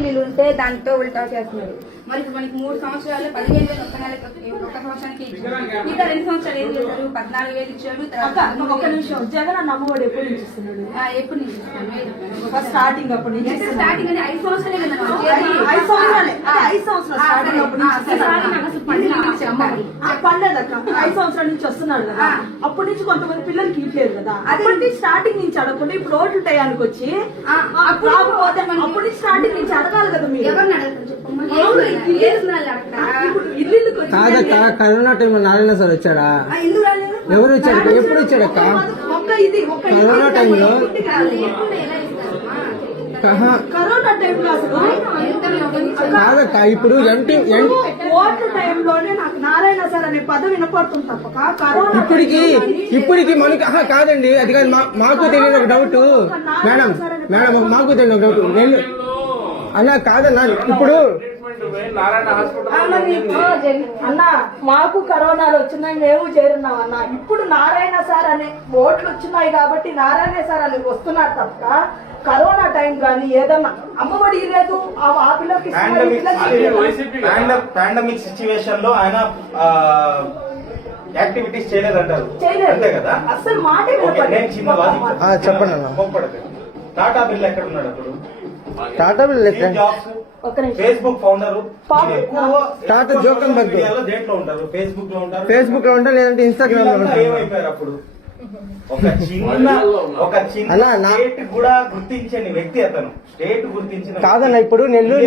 బిల్లులు ఉంటే దాంతో ఉల్టా చేస్తున్నారు. మరి ఇప్పుడు మనకి 3 సంవత్సరాలు 15,000 ఒక సంవత్సరానికి ఇచ్చారు. మిగతా 2 సంవత్సరాలు ఏం చేశారు? 14,000 ఇచ్చారు. ఒక నిమిషం, జగన్ అన్న అమ్మఒడి ఎప్పటి నుంచి ఇస్తున్నాడు? ఎప్పుడు నుంచి ఇస్తాను? స్టార్టింగ్ అప్పటి నుంచి స్టార్టింగ్ అని 5 సంవత్సరాలే కదా. 5 సంవత్సరాలే. 5 సంవత్సరాలు స్టార్టింగ్ అప్పటి నుంచి పండదక్క. 5 సంవత్సరాల నుంచి వస్తున్నాడు కదా. అప్పటి నుంచి కొంతమంది పిల్లలకి ఇవ్వలేదు కదా. అప్పటి స్టార్టింగ్ నుంచి అడగకుండా ఇప్పుడు ఓట్లు టయానికి వచ్చి రాకపోతే అప్పటి స్టార్టింగ్ నుంచి అడగాలి కదా మీరు. కాదక్క, కరోనా టైంలో నారాయణ సార్ వచ్చాడా? ఎవరు వచ్చాడు? ఎప్పుడు వచ్చాడక్క? కరోనా టైంలో కరోనా టైంలో కాదక్క, ఇప్పుడు ఓట్ల టైంలోనే నాకు నారాయణ సార్ అనే పదవి వినపడుతుంది తప్పక కరోనా ఇప్పటికి మనకి కాదండి. అది కాదు, మాకు తెలియని ఒక డౌట్ మేడం. మాకు తెలియని ఒక డౌట్ అన్నా. కాదన్నా, ఇప్పుడు అన్న మాకు కరోనాలు వచ్చినాయి, మేము చేరున్నాం అన్న. ఇప్పుడు నారాయణ సార్ అనే ఓట్లు వచ్చినాయి కాబట్టి నారాయణ సార్ అని వస్తున్నారు తప్ప కరోనా టైం కానీ ఏదన్నా అమ్మఒడి లేదు ఆ పిల్లలకి పాండమిక్ సిచ్యువేషన్ లో ఆయన యాక్టివిటీస్ చేయలేదంటారు అంతే కదా. అసలు మాటే చెప్పండి. టాటా బిర్లా ఎక్కడ ఉన్నాడు అప్పుడు? టాటా బిర్లా ఫేస్బుక్ ఫౌండర్ టాటా జోకన్బర్గ్ దేంట్లో ఉంటారు? ఫేస్బుక్ లో ఉంటారు, లేదంటే ఇన్స్టాగ్రామ్ లో ఏమైపోయారు అప్పుడు? ఒక చిన్న స్టేట్ కూడా గుర్తించని వ్యక్తి అతను. స్టేట్ గుర్తించిన కాదన్న. ఇప్పుడు నెల్లూరు